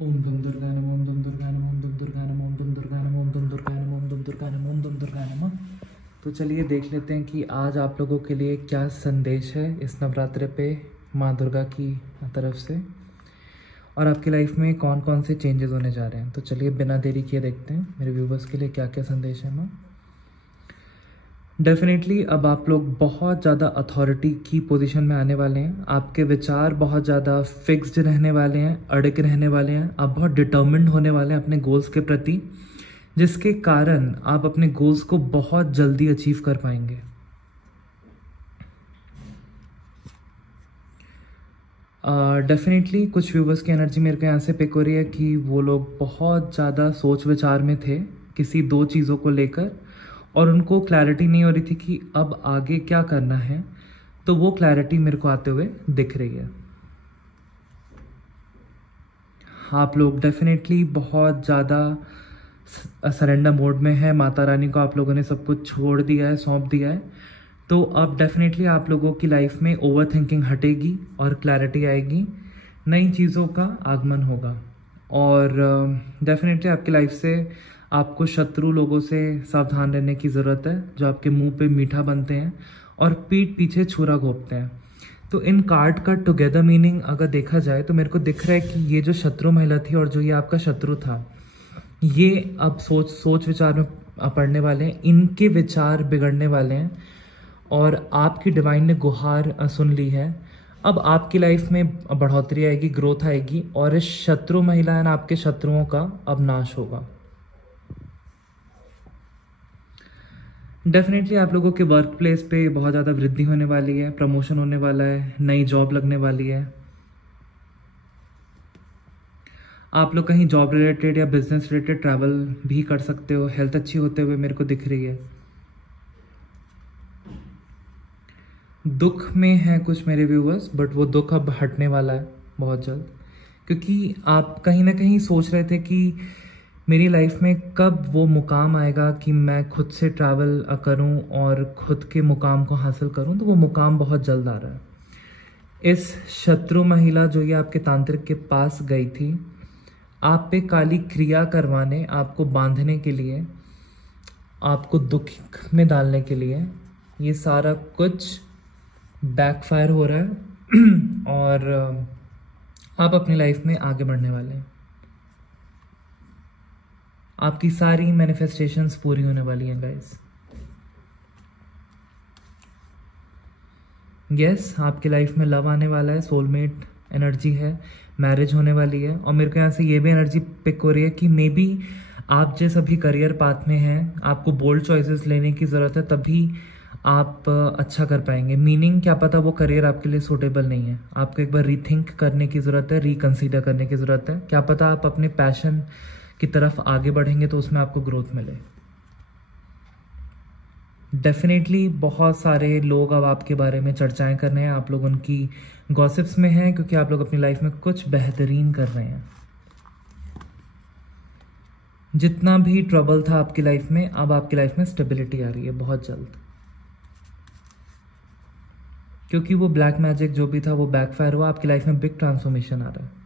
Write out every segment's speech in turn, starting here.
ओम दम दुर्गाय नमः ओम दम दुर्गाय नमः ओम दम दुर्गाय नमः ओम दम दुर्गाय नमः ओम दम दुर्गाय नमः ओम दम दुर्गाय नमः ओम दम दुर्गाय नमः। तो चलिए देख लेते हैं कि आज आप लोगों के लिए क्या संदेश है इस नवरात्रि पे माँ दुर्गा की तरफ से, और आपकी लाइफ में कौन कौन से चेंजेस होने जा रहे हैं। तो चलिए बिना देरी किए देखते हैं मेरे व्यूवर्स के लिए क्या क्या संदेश है माँ। डेफिनेटली अब आप लोग बहुत ज़्यादा अथॉरिटी की पोजीशन में आने वाले हैं। आपके विचार बहुत ज़्यादा फिक्स्ड रहने वाले हैं, अड़िग रहने वाले हैं। आप बहुत डिटर्मिन्ड होने वाले हैं अपने गोल्स के प्रति, जिसके कारण आप अपने गोल्स को बहुत जल्दी अचीव कर पाएंगे। डेफिनेटली कुछ व्यूवर्स की एनर्जी मेरे को यहाँ से पिक हो रही है कि वो लोग बहुत ज़्यादा सोच विचार में थे किसी दो चीज़ों को लेकर, और उनको क्लैरिटी नहीं हो रही थी कि अब आगे क्या करना है। तो वो क्लैरिटी मेरे को आते हुए दिख रही है। आप लोग डेफिनेटली बहुत ज़्यादा सरेंडर मोड में है। माता रानी को आप लोगों ने सब कुछ छोड़ दिया है, सौंप दिया है। तो अब डेफिनेटली आप लोगों की लाइफ में ओवर थिंकिंग हटेगी और क्लैरिटी आएगी, नई चीज़ों का आगमन होगा। और डेफिनेटली आपकी लाइफ से आपको शत्रु लोगों से सावधान रहने की ज़रूरत है, जो आपके मुंह पे मीठा बनते हैं और पीठ पीछे छुरा घोंपते हैं। तो इन कार्ड का टुगेदर मीनिंग अगर देखा जाए तो मेरे को दिख रहा है कि ये जो शत्रु महिला थी और जो ये आपका शत्रु था, ये अब सोच विचार में पड़ने वाले हैं, इनके विचार बिगड़ने वाले हैं। और आपकी डिवाइन ने गुहार सुन ली है। अब आपकी लाइफ में बढ़ोतरी आएगी, ग्रोथ आएगी, और इस शत्रु महिला एंड आपके शत्रुओं का अब नाश होगा। डेफिनेटली आप लोगों के वर्क प्लेस पे बहुत ज़्यादा वृद्धि होने वाली है, प्रमोशन होने वाला है, नई जॉब लगने वाली है। आप लोग कहीं जॉब रिलेटेड या बिजनेस रिलेटेड ट्रैवल भी कर सकते हो। हेल्थ अच्छी होते हुए मेरे को दिख रही है। दुख में है कुछ मेरे व्यूवर्स, बट वो दुख अब हटने वाला है बहुत जल्द, क्योंकि आप कहीं ना कहीं सोच रहे थे कि मेरी लाइफ में कब वो मुकाम आएगा कि मैं खुद से ट्रैवल करूं और खुद के मुकाम को हासिल करूं। तो वो मुकाम बहुत जल्द आ रहा है। इस शत्रु महिला जो ये आपके तांत्रिक के पास गई थी, आप पे काली क्रिया करवाने, आपको बांधने के लिए, आपको दुख में डालने के लिए, ये सारा कुछ बैकफायर हो रहा है और आप अपनी लाइफ में आगे बढ़ने वाले हैं। आपकी सारी मैनिफेस्टेशंस पूरी होने वाली हैं गाइस। यस, आपकी लाइफ में लव आने वाला है, सोलमेट एनर्जी है, मैरिज होने वाली है। और मेरे को यहाँ से ये भी एनर्जी पिक हो रही है कि मे बी आप जिस अभी करियर पाथ में हैं, आपको बोल्ड चॉइसेस लेने की ज़रूरत है, तभी आप अच्छा कर पाएंगे। मीनिंग क्या पता वो करियर आपके लिए सूटेबल नहीं है, आपको एक बार रीथिंक करने की ज़रूरत है, रिकंसीडर करने की ज़रूरत है। क्या पता आप अपने पैशन की तरफ आगे बढ़ेंगे तो उसमें आपको ग्रोथ मिले। डेफिनेटली बहुत सारे लोग अब आपके बारे में चर्चाएं कर रहे हैं, आप लोग उनकी गॉसिप्स में हैं, क्योंकि आप लोग अपनी लाइफ में कुछ बेहतरीन कर रहे हैं। जितना भी ट्रबल था आपकी लाइफ में, अब आपकी लाइफ में स्टेबिलिटी आ रही है बहुत जल्द, क्योंकि वो ब्लैक मैजिक जो भी था वो बैकफायर हुआ। आपकी लाइफ में बिग ट्रांसफॉर्मेशन आ रहा है,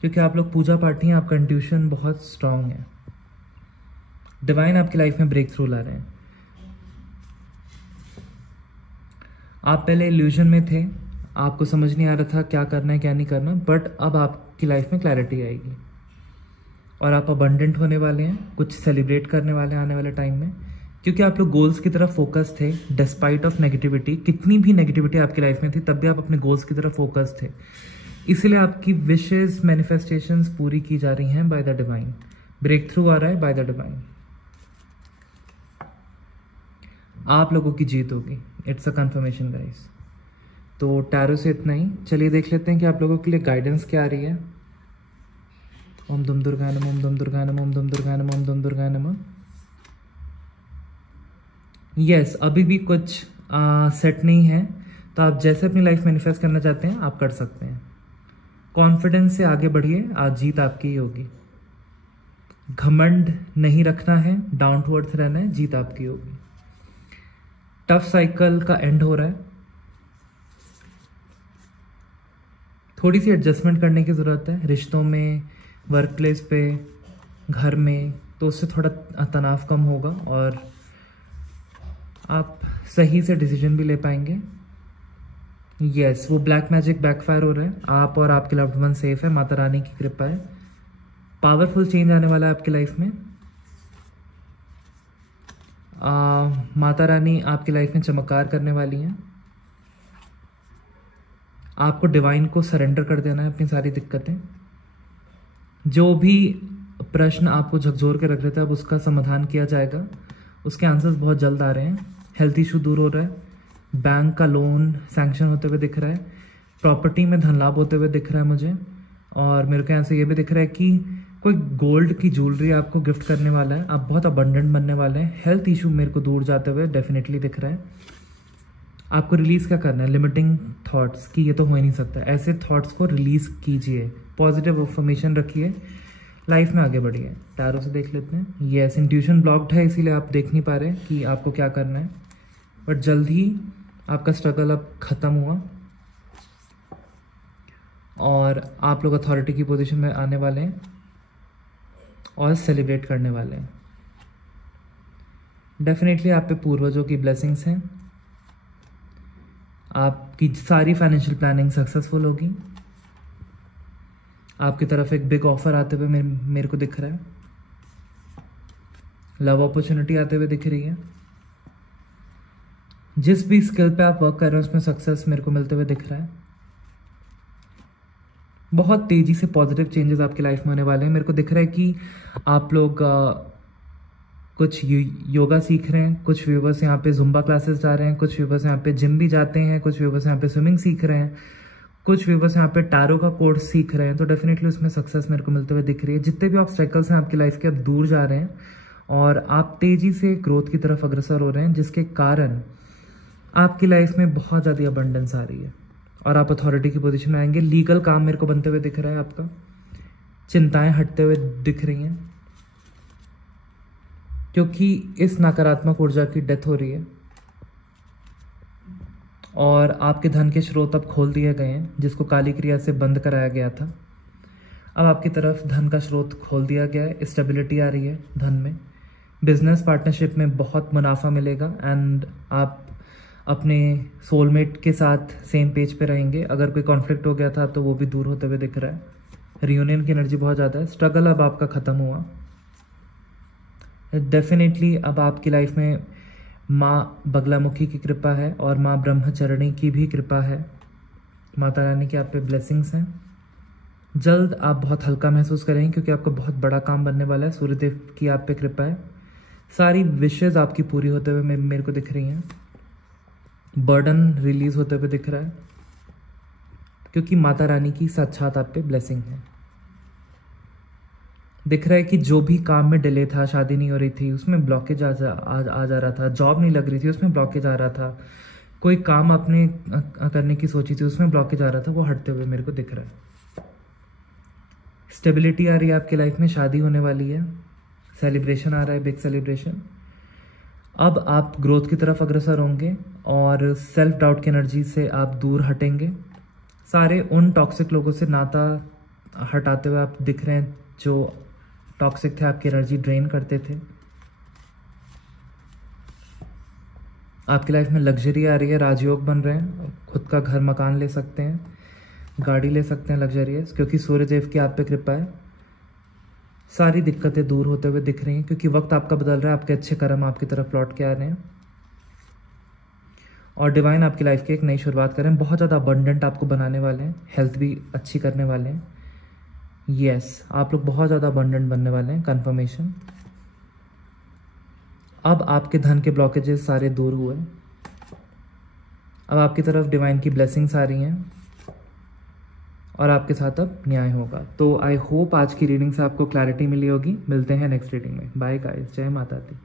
क्योंकि आप लोग पूजा पाठी हैं, आपका इंट्यूशन बहुत स्ट्रांग है। डिवाइन आपकी लाइफ में ब्रेक थ्रू ला रहे हैं। आप पहले इल्यूजन में थे, आपको समझ नहीं आ रहा था क्या करना है क्या नहीं करना, बट अब आपकी लाइफ में क्लैरिटी आएगी और आप अबंडेंट होने वाले हैं, कुछ सेलिब्रेट करने वाले हैं आने वाले टाइम में, क्योंकि आप लोग गोल्स की तरफ फोकस थे डिस्पाइट ऑफ नेगेटिविटी। कितनी भी नेगेटिविटी आपकी लाइफ में थी, तब भी आप अपने गोल्स की तरफ फोकस थे, इसलिए आपकी विशेस मैनिफेस्टेशंस पूरी की जा रही हैं by the divine. Breakthrough आ रहा है बाय द डिवाइन। आप लोगों की जीत होगी, इट्स अ कंफर्मेशन गाइस। तो टैरो से इतना ही। चलिए देख लेते हैं कि आप लोगों के लिए गाइडेंस क्या आ रही है। ओम दम दुर्गाय नमः ओम दम दुर्गाय नमः ओम दम दुर्गाय नमः ओम दम दुर्गाय नमः। यस, अभी भी कुछ सेट नहीं है, तो आप जैसे अपनी लाइफ मैनिफेस्ट करना चाहते हैं आप कर सकते हैं। कॉन्फिडेंस से आगे बढ़िए, आज जीत आपकी ही होगी। घमंड नहीं रखना है, डाउन टू अर्थ रहना है, जीत आपकी होगी। टफ साइकिल का एंड हो रहा है, थोड़ी सी एडजस्टमेंट करने की ज़रूरत है रिश्तों में, वर्क प्लेस पे, घर में, तो उससे थोड़ा तनाव कम होगा और आप सही से डिसीजन भी ले पाएंगे। यस, वो ब्लैक मैजिक बैकफायर हो रहा है, आप और आपके लव्ड वन सेफ है, माता रानी की कृपा है। पावरफुल चेंज आने वाला है आपकी लाइफ में। माता रानी आपकी लाइफ में चमत्कार करने वाली हैं। आपको डिवाइन को सरेंडर कर देना है अपनी सारी दिक्कतें। जो भी प्रश्न आपको झकझोर के रख रहे थे अब उसका समाधान किया जाएगा, उसके आंसर्स बहुत जल्द आ रहे हैं। हेल्थ इशू दूर हो रहा है, बैंक का लोन सैंक्शन होते हुए दिख रहा है, प्रॉपर्टी में धन लाभ होते हुए दिख रहा है मुझे, और मेरे को यहाँ से ये भी दिख रहा है कि कोई गोल्ड की ज्वेलरी आपको गिफ्ट करने वाला है, आप बहुत अबंडेंट बनने वाले हैं। हेल्थ इशू मेरे को दूर जाते हुए डेफिनेटली दिख रहा है। आपको रिलीज़ क्या करना है? लिमिटिंग थॉट्स कि ये तो हो ही नहीं सकता, ऐसे थॉट्स को रिलीज़ कीजिए, पॉजिटिव अफर्मेशन रखिए, लाइफ में आगे बढ़िए। टैरो से देख लेते हैं। यस, इंट्यूशन ब्लॉक्ड है इसीलिए आप देख नहीं पा रहे कि आपको क्या करना है, बट जल्द ही आपका स्ट्रगल अब ख़त्म हुआ और आप लोग अथॉरिटी की पोजीशन में आने वाले हैं और सेलिब्रेट करने वाले हैं। डेफिनेटली आप पे पूर्वजों की ब्लेसिंग्स हैं, आपकी सारी फाइनेंशियल प्लानिंग सक्सेसफुल होगी। आपकी तरफ एक बिग ऑफर आते हुए मेरे को दिख रहा है, लव अपॉर्चुनिटी आते हुए दिख रही है। जिस भी स्किल पे आप वर्क कर रहे हैं उसमें सक्सेस मेरे को मिलते हुए दिख रहा है। बहुत तेजी से पॉजिटिव चेंजेस आपकी लाइफ में होने वाले हैं। मेरे को दिख रहा है कि आप लोग कुछ योगा सीख रहे हैं, कुछ व्यूवर्स यहाँ पे जुम्बा क्लासेस जा रहे हैं, कुछ व्यूवर्स यहाँ पे जिम भी जाते हैं, कुछ व्यूवर्स यहाँ पे स्विमिंग सीख रहे हैं, कुछ व्यूवर्स यहाँ पे टैरो का कोर्स सीख रहे हैं। तो डेफिनेटली उसमें सक्सेस मेरे को मिलते हुए दिख रही है। जितने भी ऑब्स्टेकल्स हैं आपकी लाइफ के अब दूर जा रहे हैं और आप तेजी से ग्रोथ की तरफ अग्रसर हो रहे हैं, जिसके कारण आपकी लाइफ में बहुत ज़्यादा अबंडेंस आ रही है और आप अथॉरिटी की पोजीशन में आएंगे। लीगल काम मेरे को बनते हुए दिख रहा है, आपका चिंताएं हटते हुए दिख रही हैं, क्योंकि इस नकारात्मक ऊर्जा की डेथ हो रही है और आपके धन के स्रोत अब खोल दिए गए हैं, जिसको काली क्रिया से बंद कराया गया था। अब आपकी तरफ धन का स्रोत खोल दिया गया है, स्टेबिलिटी आ रही है धन में। बिजनेस पार्टनरशिप में बहुत मुनाफा मिलेगा एंड आप अपने सोलमेट के साथ सेम पेज पे रहेंगे। अगर कोई कॉन्फ्लिक्ट हो गया था तो वो भी दूर होते हुए दिख रहा है। रियूनियन की एनर्जी बहुत ज़्यादा है। स्ट्रगल अब आपका ख़त्म हुआ। डेफिनेटली अब आपकी लाइफ में माँ बगलामुखी की कृपा है और माँ ब्रह्मचरणी की भी कृपा है। माता रानी की आप पे ब्लेसिंग्स हैं। जल्द आप बहुत हल्का महसूस करेंगे क्योंकि आपका बहुत बड़ा काम बनने वाला है। सूर्यदेव की आप पे कृपा है। सारी विशेज़ आपकी पूरी होते हुए मेरे को दिख रही हैं। बर्डन रिलीज होते हुए दिख रहा है क्योंकि माता रानी की साक्षात आप पे ब्लेसिंग है। दिख रहा है कि जो भी काम में डिले था, शादी नहीं हो रही थी उसमें ब्लॉकेज आ जा रहा था, जॉब नहीं लग रही थी उसमें ब्लॉकेज आ रहा था, कोई काम आपने करने की सोची थी उसमें ब्लॉकेज आ रहा था, वो हटते हुए मेरे को दिख रहा है। स्टेबिलिटी आ रही है आपकी लाइफ में, शादी होने वाली है, सेलिब्रेशन आ रहा है, बिग सेलिब्रेशन। अब आप ग्रोथ की तरफ अग्रसर होंगे और सेल्फ डाउट की एनर्जी से आप दूर हटेंगे। सारे उन टॉक्सिक लोगों से नाता हटाते हुए आप दिख रहे हैं जो टॉक्सिक थे, आपकी एनर्जी ड्रेन करते थे। आपकी लाइफ में लग्जरी आ रही है, राजयोग बन रहे हैं, खुद का घर मकान ले सकते हैं, गाड़ी ले सकते हैं लग्जरियस, क्योंकि सूर्यदेव की आप पे कृपा है। सारी दिक्कतें दूर होते हुए दिख रही हैं क्योंकि वक्त आपका बदल रहा है, आपके अच्छे कर्म आपकी तरफ लौट के आ रहे हैं और डिवाइन आपकी लाइफ की एक नई शुरुआत करें। बहुत ज़्यादा अबंडेंट आपको बनाने वाले हैं, हेल्थ भी अच्छी करने वाले हैं। यस, आप लोग बहुत ज़्यादा अबंडेंट बनने वाले हैं, कंफर्मेशन। अब आपके धन के ब्लॉकेजेस सारे दूर हुए। अब आपकी तरफ डिवाइन की ब्लेसिंग्स आ रही हैं और आपके साथ अब न्याय होगा। तो आई होप आज की रीडिंग से आपको क्लैरिटी मिली होगी। मिलते हैं नेक्स्ट रीडिंग में। बाय गाइस, जय माता दी।